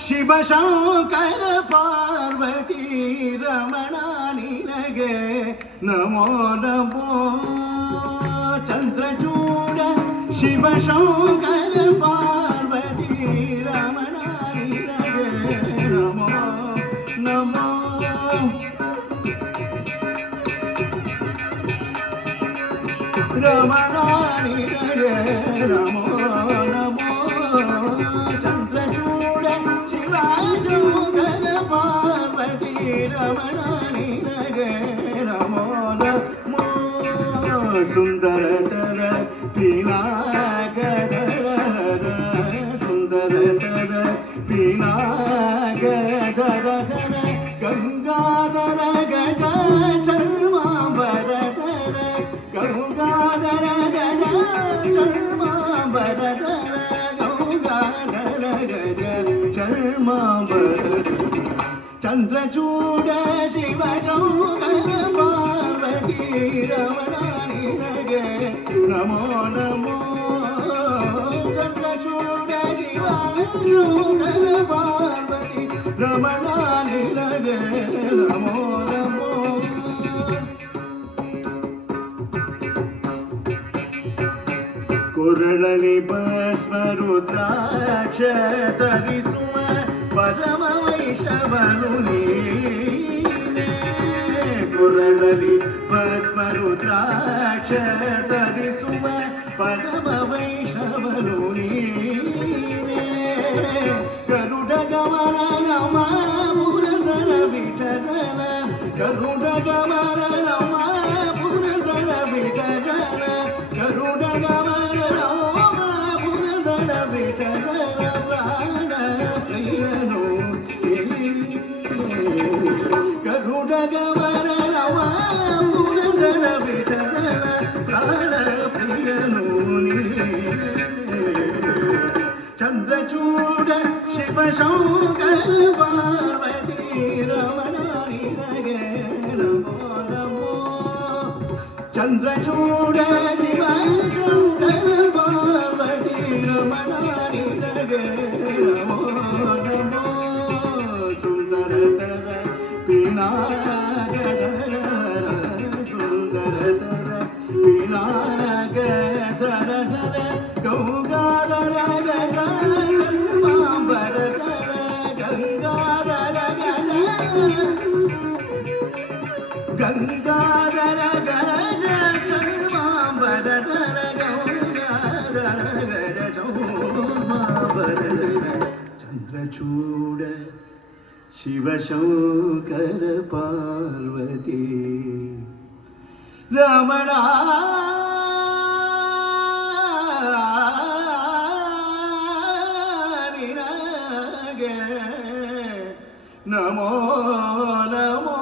ಶಿವಶಂಕರ ಪಾರ್ವತಿ ರಮಣ ನಿನಗೆ ನಮೋ ನಮೋ ಚಂದ್ರಚೂಡ ಶಿವಶಂಕರ ಪಾರ್ವತಿ ರಮಣ ನಿನಗೆ ನಮೋ ನಮೋ ರಮಣ ನಿನಗೆ ನಮೋ ನಮೋ ಚಂದ್ರಚೂಡ ಶಿವಶಂಕರ ಪಾರ್ವತಿ ರಮಣ ನಿನಗೆ ನಮೋ ನಮೋ ಸುಂದರತರ ಪಿನಾಗದರ ಸುಂದರತರ ಪಿನಾಗದರ ಗಂಗಾಧರ ಗಜ ಚರ್ಮಾಂಬರಧರ ಗಂಗಾಧರ ಗಜ ಚರ್ಮಾಂಬರಧರ ಗಂಗಾಧರ ಗಜ ಚರ್ಮಾಂಬರಧರ ಚಂದ್ರಚೂಡ ಶಿವಶಂಕರ ಪಾರ್ವತಿ ರಮಣ ನಿನಗೆ ನಮೋ ನಮೋ ಚಂದ್ರಚೂಡ ಶಿವಶಂಕರ ಪಾರ್ವತಿ ರಮಣ ನಿನಗೆ ನಮೋ ನಮೋ ಕೊರಳಲಿ ಭಸ್ಮ ರುದ್ರಾಕ್ಷ ಧರಿಸುವ ಪರಮ ವೈಶವನು ನೀನೇ ಕೊರಳಲಿ ಭಸ್ಮ ರುದ್ರಾಕ್ಷ ಧರಿಸುವ ಪರಮ ವೈಶವನು ನೀನೇ ಗರುಡ ಗಮನ ನಮ ಪುರದರ ವಿಠಲ ಗರುಡ ಗಮನ ನಮ ಪುರದರ ವಿಠಲ ಗರುಡ ಗಮನ ನಮ ಪುರದರ ವಿಠಲ ಪ್ರಾಣ ಪ್ರಿಯನು ಗರುಡ ಗಮನ ನಮ ಪುರದರ ವಿಠಲ ಪ್ರಾಣ ಪ್ರಿಯನು ಚಂದ್ರಚೂಡ ಶಿವಶಂಕರ ಪಾರ್ವತಿ ರಮಣ ನಿನಗೆ ನಮೋ ನಮೋ ಚಂದ್ರಚೂಡ ಶಿವಶಂಕರ ಪಾರ್ವತಿ ರಮಣ ನಿನಗೆ ನಮೋ ನಮೋ ಸುಂದರತರ ಪಿನಾಗದರ ಸುಂದರತರ ಪಿನಾಗದರ ಗೌಗಾಧರ ಗಜ ಚರ್ಮಾಂಬರಧರ ಗಂಗಾಧರ ಗಜ ಗಂಗಾಧರ ಗಜ ಚರ್ಮಾಂಬರಧರ ಗಂಗಾಧರ ಗಜ ಚರ್ಮಾಂಬರಧರ ಚಂದ್ರಚೂಡ ಶಿವಶಂಕರ ಪಾರ್ವತಿ ರಮಣ ನಮೋ ನಮೋ